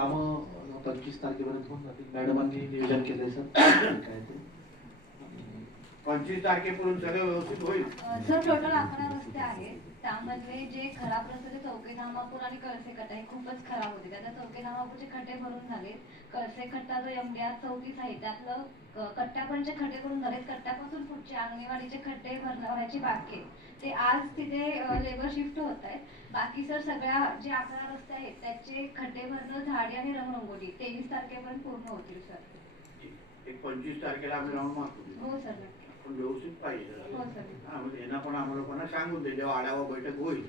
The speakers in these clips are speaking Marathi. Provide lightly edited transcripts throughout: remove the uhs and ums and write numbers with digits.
काम 25 तारखेपर्यंत होऊन जातील. मॅडमांनी नियोजन केलंय सर. काय ते 25 तारखेपर्यंत सगळं व्यवस्थित होईल. सर टोटल 11 रस्ते आहेत. त्यामधले जे खराब रस्ते चौके धामापूर आणि कळसे कट्टा हे खूपच खराब होते. त्यात चौके धामापूरचे खड्डे भरून झाले. कळसे कट्टा जो MDR 34 आहे त्यातलं कट्ट्यापर्यंतचे खड्डे करून झालेत. कट्ट्यापासून पुढचे अंगणवाडीचे खड्डे भरण्याची बाकी आहे. ते आज तिथे लेबर शिफ्ट होत आहेत. बाकी सर सगळ्या जे 11 रस्ते आहेत त्याचे खड्डे भरणं, झाडी आणि रंगरंगोटी 23 तारखेपर्यंत पूर्ण होतील सर. एक 25 तारखेला आम्ही राऊंड मारतो. हो सर नक्की. पण व्यवस्थित पाहिजे. हो सर. हा म्हणजे यांना पण आम्हाला पण सांगून दे, जेव्हा आढावा बैठक होईल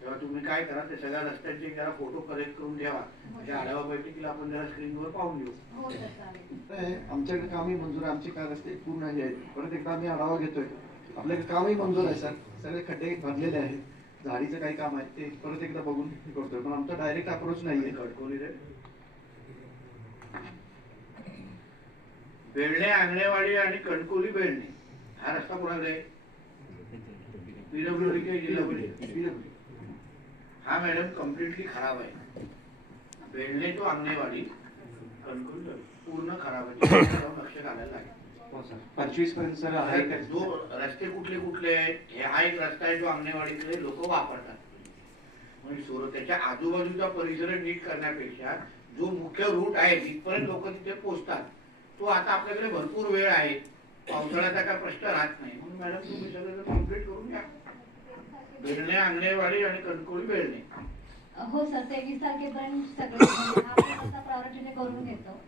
तेव्हा तुम्ही काय करा, ते सगळ्या रस्त्यांचे जरा फोटो कलेक्ट करून ठेवा. त्या आढावा बैठकीला आपण जरा स्क्रीनवर पाहून घेऊ. हो सर चालेल. आमच्याकडे कामही मंजूर आहे. आमचे काय रस्ते पूर्ण हे आहेत. परत एकदा आम्ही आढावा घेतोय. आपल्याकडे कामही मंजूर आहे सर. सगळे खड्डे भरलेले आहेत. झाडीचं काही काम आहे ते परत एकदा बघून हे करतोय. पण आमचा डायरेक्ट अप्रोच नाहीये. खडकोली रे बेळणे, आंगणेवाडी आणि कणकोली बेळणे हा रस्ता कोणाचा आहे? PWD के जिल्हा हा मॅडम कम्प्लिटली खराब आहे. बेळणे तो आंगणेवाडी कणकोली पूर्ण खराब आहे. लक्ष घालायला लागेल. 25 पर्यंत सर आहे काय? जो रस्ते कुठले कुठले आहेत, हा एक रस्ता आहे जो अंगणेवाडीकडे लोक वापरतात. म्हणजे त्याच्या आजूबाजूचा परिसर नीट करण्यापेक्षा जो मुख्य रूट आहे जिथपर्यंत लोक तिथे पोहोचतात तो आता आपल्याकडे भरपूर वेळ आहे. पावसाळ्याचा काय प्रश्न राहत नाही. म्हणून मॅडम तुम्ही सगळं कम्प्लीट करून घ्या. बेळणे, अंगणेवाडी आणि कणकोली बेळणे. हो सर 23 तारखेपर्यंत सगळे प्रायोरिटीने करून घेतो.